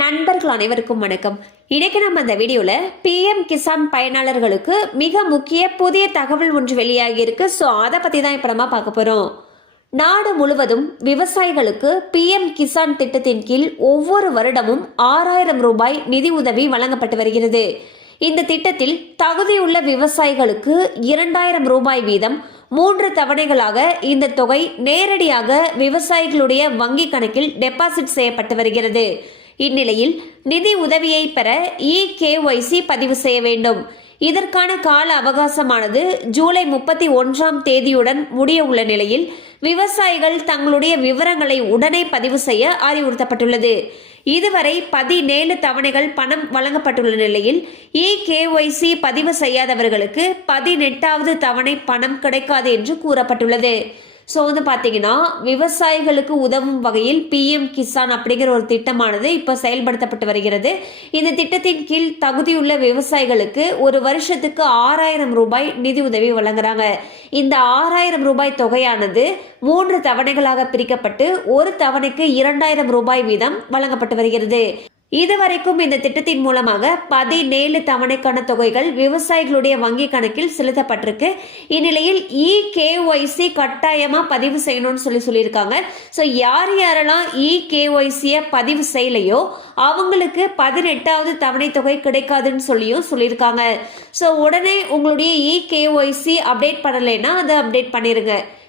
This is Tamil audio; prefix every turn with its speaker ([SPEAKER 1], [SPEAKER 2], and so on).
[SPEAKER 1] நண்பர்கள் அனைவருக்கும் வணக்கம். இன்னைக்கு நம்ம இந்த வீடியோவில் பிஎம் கிசான் பயனாளர்களுக்கு மிக முக்கிய புதிய தகவல் ஒன்று வெளியாகி இருக்கு. ஸோ அதை பற்றி தான் இப்போ நம்ம பார்க்க போகிறோம் நாடு முழுவதும் விவசாயிகளுக்கு பிஎம் கிசான் திட்டத்தின் கீழ் ஒவ்வொரு வருடமும் ஆறாயிரம் ரூபாய் நிதி உதவி வழங்கப்பட்டு வருகிறது. இந்த திட்டத்தில் தகுதியுள்ள விவசாயிகளுக்கு இரண்டாயிரம் ரூபாய் வீதம் மூன்று தவணைகளாக இந்த தொகை நேரடியாக விவசாயிகளுடைய வங்கி கணக்கில் டெபாசிட் செய்யப்பட்டு வருகிறது. இந்நிலையில் நிதி உதவியை பெற இ கேஒய்சி பதிவு செய்ய வேண்டும். இதற்கான கால அவகாசமானது ஜூலை முப்பத்தி ஒன்றாம் தேதியுடன் முடிய உள்ள நிலையில் விவசாயிகள் தங்களுடைய விவரங்களை உடனே பதிவு செய்ய அறிவுறுத்தப்பட்டுள்ளது. இதுவரை பதினேழு தவணைகள் பணம் வழங்கப்பட்டுள்ள நிலையில் இ கேஒய்சி பதிவு செய்யாதவர்களுக்கு பதினெட்டாவது தவணை பணம் கிடைக்காது என்று கூறப்பட்டுள்ளது. ஸோ வந்து பார்த்தீங்கன்னா விவசாயிகளுக்கு உதவும் வகையில் பிஎம் கிசான் அப்படிங்கிற ஒரு திட்டமானது இப்போ செயல்படுத்தப்பட்டு வருகிறது. இந்த திட்டத்தின் கீழ் தகுதியுள்ள விவசாயிகளுக்கு ஒரு வருஷத்துக்கு ஆறாயிரம் ரூபாய் நிதி உதவி வழங்குறாங்க. இந்த ஆறாயிரம் ரூபாய் தொகையானது மூன்று தவணைகளாக பிரிக்கப்பட்டு ஒரு தவணைக்கு இரண்டாயிரம் ரூபாய் வீதம் வழங்கப்பட்டு வருகிறது. இதுவரைக்கும் இந்த திட்டத்தின் மூலமாக பதினேழு தவணைக்கான தொகைகள் விவசாயிகளுடைய வங்கி கணக்கில் செலுத்தப்பட்டிருக்கு. இந்நிலையில் இ கேஒய்சி கட்டாயமாக பதிவு செய்யணும்னு சொல்லி சொல்லியிருக்காங்க. ஸோ யார் யாரெல்லாம் இ கேஒய்சியை பதிவு செய்யலையோ அவங்களுக்கு பதினெட்டாவது தவணை தொகை கிடைக்காதுன்னு சொல்லியும் சொல்லியிருக்காங்க. ஸோ உடனே உங்களுடைய இ கேஒய்சி அப்டேட் பண்ணலைன்னா அதை அப்டேட் பண்ணிடுங்க